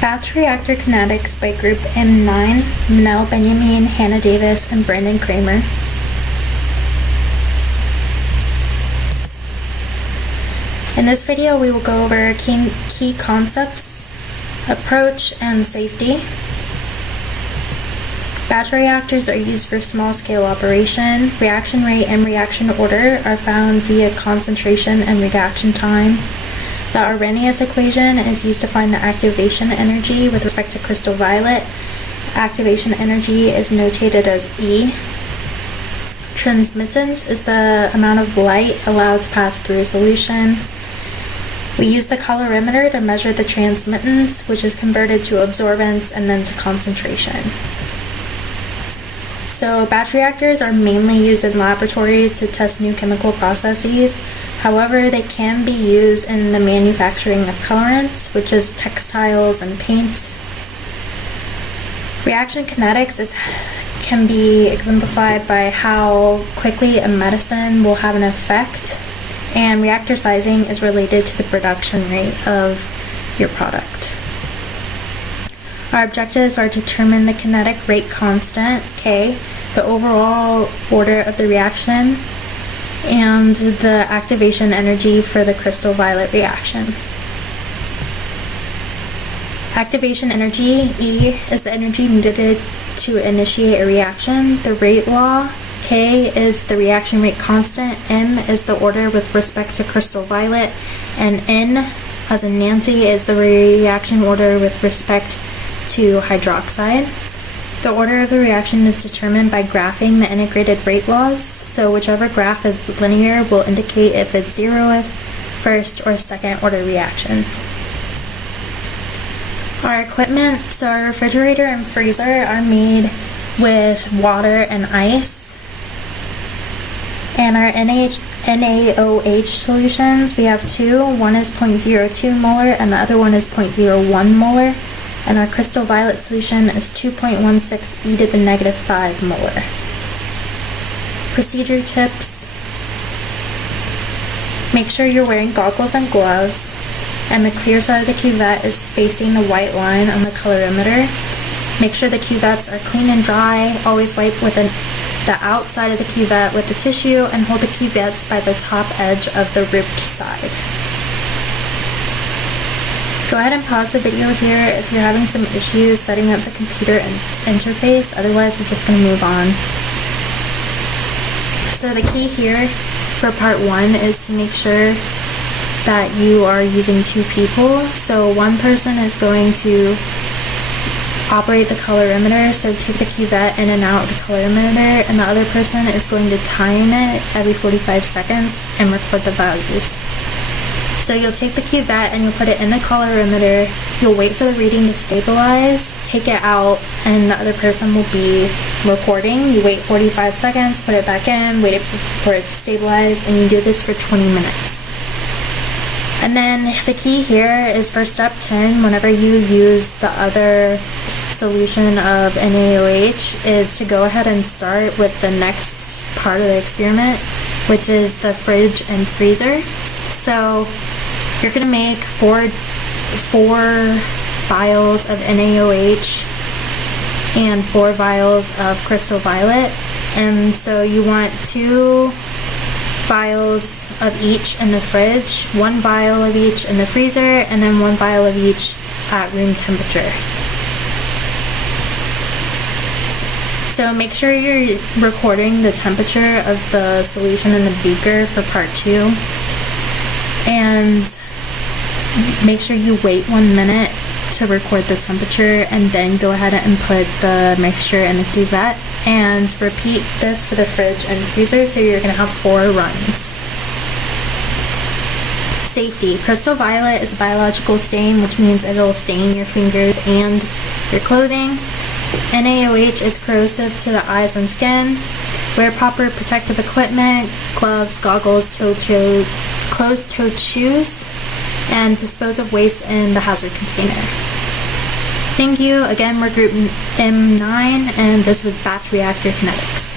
Batch Reactor Kinetics by Group M9, Manel Benjamin, Hannah Davis, and Brandon Kramer. In this video, we will go over key concepts, approach, and safety. Batch reactors are used for small-scale operation. Reaction rate and reaction order are found via concentration and reaction time. The Arrhenius equation is used to find the activation energy with respect to crystal violet. Activation energy is notated as E. Transmittance is the amount of light allowed to pass through a solution. We use the colorimeter to measure the transmittance, which is converted to absorbance and then to concentration. So batch reactors are mainly used in laboratories to test new chemical processes. However, they can be used in the manufacturing of colorants, which is textiles and paints. Reaction kinetics can be exemplified by how quickly a medicine will have an effect, and reactor sizing is related to the production rate of your product. Our objectives are to determine the kinetic rate constant, K, the overall order of the reaction, and the activation energy for the crystal violet reaction. Activation energy, E, is the energy needed to initiate a reaction. The rate law, K, is the reaction rate constant. M is the order with respect to crystal violet. And N, as in Nancy, is the reaction order with respect to hydroxide. The order of the reaction is determined by graphing the integrated rate laws, so whichever graph is linear will indicate if it's zeroth, first, or second order reaction. Our equipment, so our refrigerator and freezer are made with water and ice. And our NaOH solutions, we have two. One is 0.02 molar and the other one is 0.01 molar. And our crystal violet solution is 2.16 e to the negative 5 molar. Procedure tips. Make sure you're wearing goggles and gloves, and the clear side of the cuvette is facing the white line on the colorimeter. Make sure the cuvettes are clean and dry. Always wipe with the outside of the cuvette with the tissue, and hold the cuvettes by the top edge of the ribbed side. Go ahead and pause the video here if you're having some issues setting up the computer interface. Otherwise, we're just going to move on. So the key here for part 1 is to make sure that you are using 2 people. So one person is going to operate the colorimeter, so take the cuvette in and out of the colorimeter, and the other person is going to time it every 45 seconds and record the values. So you'll take the cuvette and you'll put it in the colorimeter, you'll wait for the reading to stabilize, take it out, and the other person will be recording. You wait 45 seconds, put it back in, wait for it to stabilize, and you do this for 20 minutes. And then the key here is for step 10, whenever you use the other solution of NaOH, is to go ahead and start with the next part of the experiment, which is the fridge and freezer. So you're going to make four vials of NaOH and 4 vials of crystal violet, and so you want 2 vials of each in the fridge, 1 vial of each in the freezer, and then 1 vial of each at room temperature. So make sure you're recording the temperature of the solution in the beaker for part 2. And make sure you wait 1 minute to record the temperature, and then go ahead and put the mixture in the cuvette, and repeat this for the fridge and freezer, so you're going to have 4 runs. Safety. Crystal violet is a biological stain, which means it'll stain your fingers and your clothing. NaOH is corrosive to the eyes and skin. Wear proper protective equipment, gloves, goggles, closed-toed shoes, and dispose of waste in the hazard container. Thank you. Again, we're Group M9, and this was Batch Reactor Kinetics.